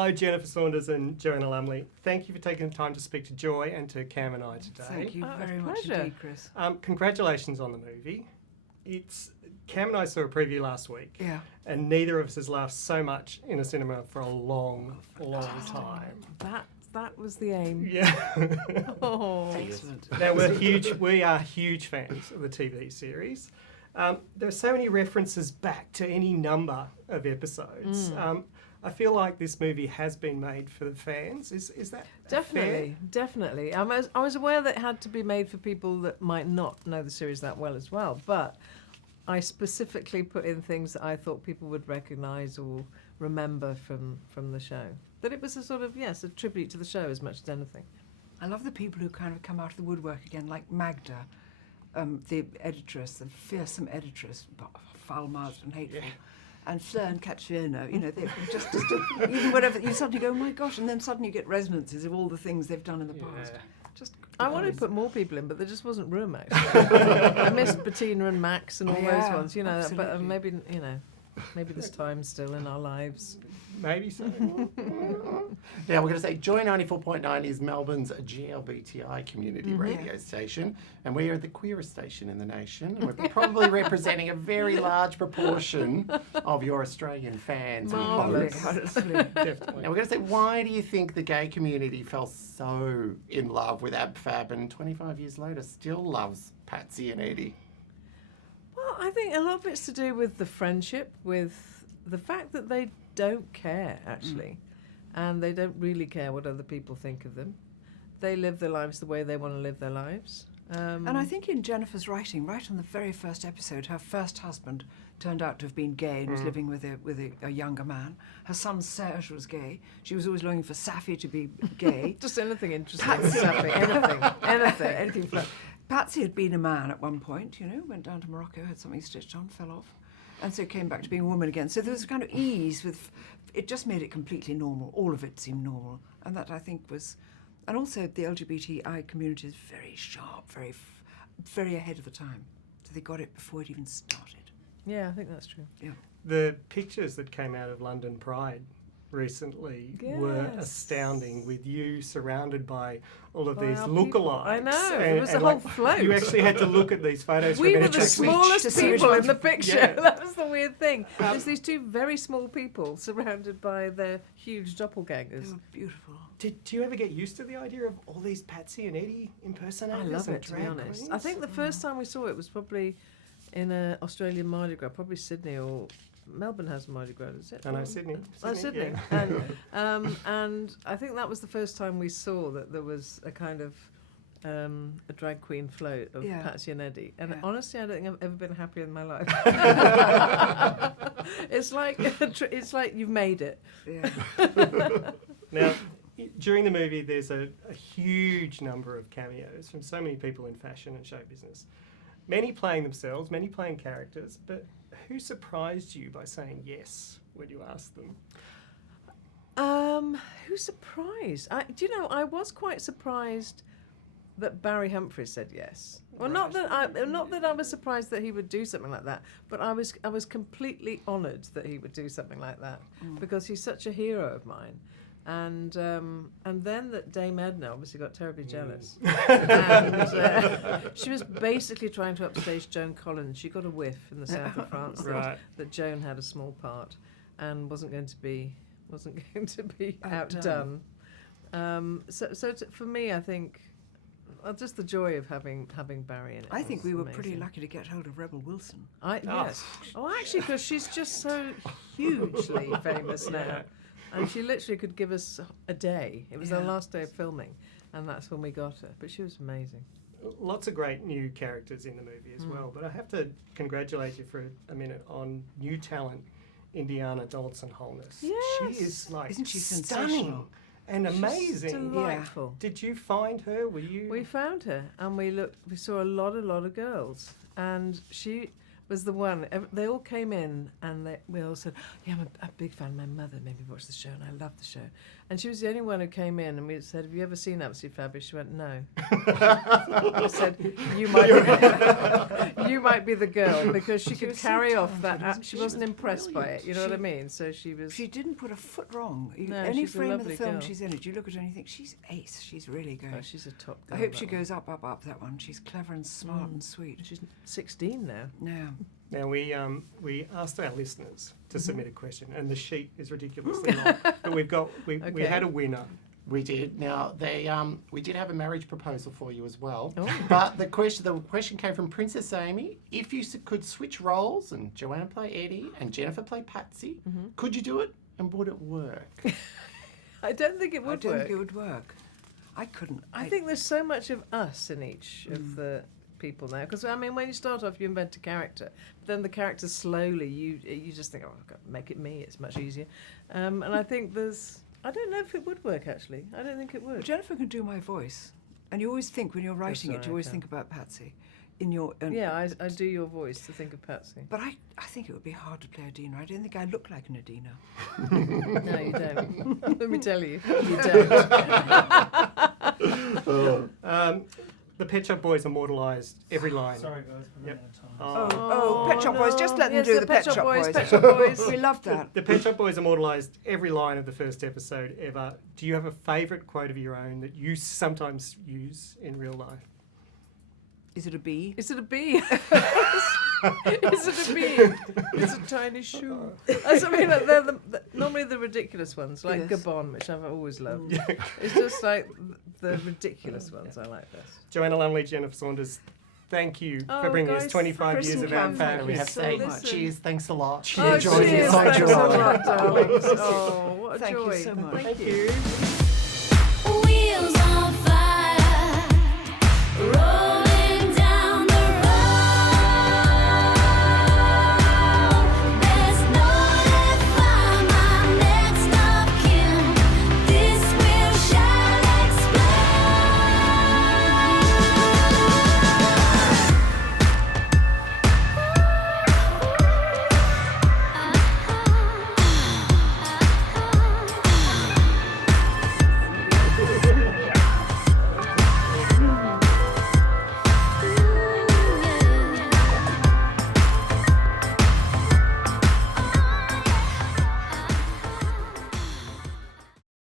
Hello, Jennifer Saunders and Joanna Lumley. Thank you for taking the time to speak to Joy and to Cam and I today. Thank you very much indeed, Chris. Congratulations on the movie. Cam and I saw a preview last week. Yeah. And neither of us has laughed so much in a cinema for a long time. That was the aim. Yeah. Oh, Excellent. Now, we are huge fans of the TV series. There are so many references back to any number of episodes. I feel like this movie has been made for the fans. Is that definitely, fair? definitely. I was aware that it had to be made for people that might not know the series that well as well, but I specifically put in things that I thought people would recognise or remember from the show. That it was a sort of, yes, a tribute to the show as much as anything. I love the people who kind of come out of the woodwork again, like Magda, the editress, the fearsome editress, foul-mouthed and hateful. Yeah. And Fleur and Catriona, they just even whatever, you suddenly go, oh my gosh, and then suddenly you get resonances of all the things they've done in the past. Just I wanted to put more people in, but there just wasn't room, actually. I missed Bettina and Max and all those ones, but absolutely. maybe there's time still in our lives. Maybe so. Now, we're going to say Joy 94.9 is Melbourne's GLBTI community radio station, and we are the queerest station in the nation, and we're probably representing a very large proportion of your Australian fans and Marvellous. followers. Definitely. Now, we're going to say, why do you think the gay community fell so in love with Ab Fab and 25 years later still loves Patsy and Eddie? Well, I think a lot of it's to do with the friendship, with the fact that they don't care, actually, and they don't really care what other people think of them. They live their lives the way they want to live their lives. And I think in Jennifer's writing, right on the very first episode, her first husband turned out to have been gay and was living with a younger man. Her son Serge was gay. She was always longing for Safi to be gay. Just anything interesting. anything fun. Patsy had been a man at one point, went down to Morocco, had something stitched on, fell off, and so came back to being a woman again. So there was a kind of ease with, it just made it completely normal. All of it seemed normal. And that, I think, was, and also the LGBTI community is very sharp, very ahead of the time. So they got it before it even started. Yeah, I think that's true. Yeah. The pictures that came out of London Pride recently were astounding, with you surrounded by all of these lookalikes. I know, it was a whole float. You actually had to look at these photos. We for a were minute the to smallest people in the picture. Yeah. That was the weird thing. There's these two very small people surrounded by their huge doppelgangers. They were beautiful. Do you ever get used to the idea of all these Patsy and Eddie impersonators? I love and it, to be drag honest. queens? I think the first time we saw it was probably in an Australian Mardi Gras, probably Sydney or Melbourne has Mardi Gras, is it? I know, Sydney. Sydney. Yeah. And I think that was the first time we saw that there was a kind of a drag queen float of Patsy and Eddie. And honestly, I don't think I've ever been happier in my life. It's like you've made it. Yeah. Now, during the movie, there's a huge number of cameos from so many people in fashion and show business. Many playing themselves, many playing characters, but who surprised you by saying yes when you asked them? Who surprised? I was quite surprised that Barry Humphries said yes. Well, not that I was surprised that he would do something like that, but I was completely honoured that he would do something like that because he's such a hero of mine. And then that Dame Edna obviously got terribly jealous. And she was basically trying to upstage Joan Collins. She got a whiff in the south of France that Joan had a small part and wasn't going to be outdone. For me, I think just the joy of having Barry in it. I think we were amazing. pretty lucky to get hold of Rebel Wilson. Yes. Oh, actually, because she's just so hugely famous now. And she literally could give us a day. It was our last day of filming, and that's when we got her. But she was amazing. Lots of great new characters in the movie as well. But I have to congratulate you for a minute on new talent, Indiana Donaldson-Holness. Yes. She is Isn't she stunning sensational? and amazing. She's delightful. Did you find her? Were you? We found her, and we saw a lot of girls, and she was the one. They all came in, and we all said, "Yeah, I'm a big fan. My mother made me watch the show, and I love the show." And she was the only one who came in, and we said, "Have you ever seen Absolutely Fabulous?" She went, "No." I said, "You might be the girl," because she could was so carry off talented, that. wasn't She she? wasn't She was impressed by it. You know what I She- mean? So she was. She didn't put a foot wrong. No, Any she's a frame of the lovely film girl. she's in it, you look at her and you think, she's ace. She's really good. Oh, she's a top girl. I hope that she one. goes up, that one. She's clever and smart and sweet. She's 16 now. Yeah. Now we asked our listeners to submit a question, and the sheet is ridiculously long. But we Okay. had a winner. We did. Now we did have a marriage proposal for you as well. Oh. But the question came from Princess Amy. If you could switch roles and Joanna play Eddie and Jennifer play Patsy, could you do it and would it work? I don't think it I would don't work. think it would work. I couldn't. I think there's so much of us in each of the people now. Because I mean, when you start off, you invent a character. Then the character slowly, you just think, oh, I've got to make it me. It's much easier. And I think I don't know if it would work actually. I don't think it would. Jennifer can do my voice. And you always think, when you're writing it, sorry, you always I think about Patsy. In your Yeah, I do your voice to think of Patsy. But I think it would be hard to play Adina. I don't think I look like an Adina. No, you don't. Let me tell you, you don't. The Pet Shop Boys immortalised every line. Sorry, guys, we're running out of time. Oh, Pet Shop Boys. Just let them Yes, do the Pet Shop Boys. Pet Shop Boys. We love that. The Pet Shop Boys immortalised every line of the first episode ever. Do you have a favourite quote of your own that you sometimes use in real life? Is it a bee? Is it a bee? Is it a bee? It's a tiny shoe. I mean, like, they're normally the ridiculous ones, like Yes. Gabon, which I've always loved. It's just like the ridiculous ones I like best. Joanna Lumley, Jennifer Saunders, thank you Oh, for bringing us guys, 25 years Kristen of our Campbell, family. We have to so say much. cheers, thanks a lot. Cheers. Oh, Enjoyed it cheers. so Thanks a much. lot, darlings. Oh, what a Thank joy. you so much. Thank you.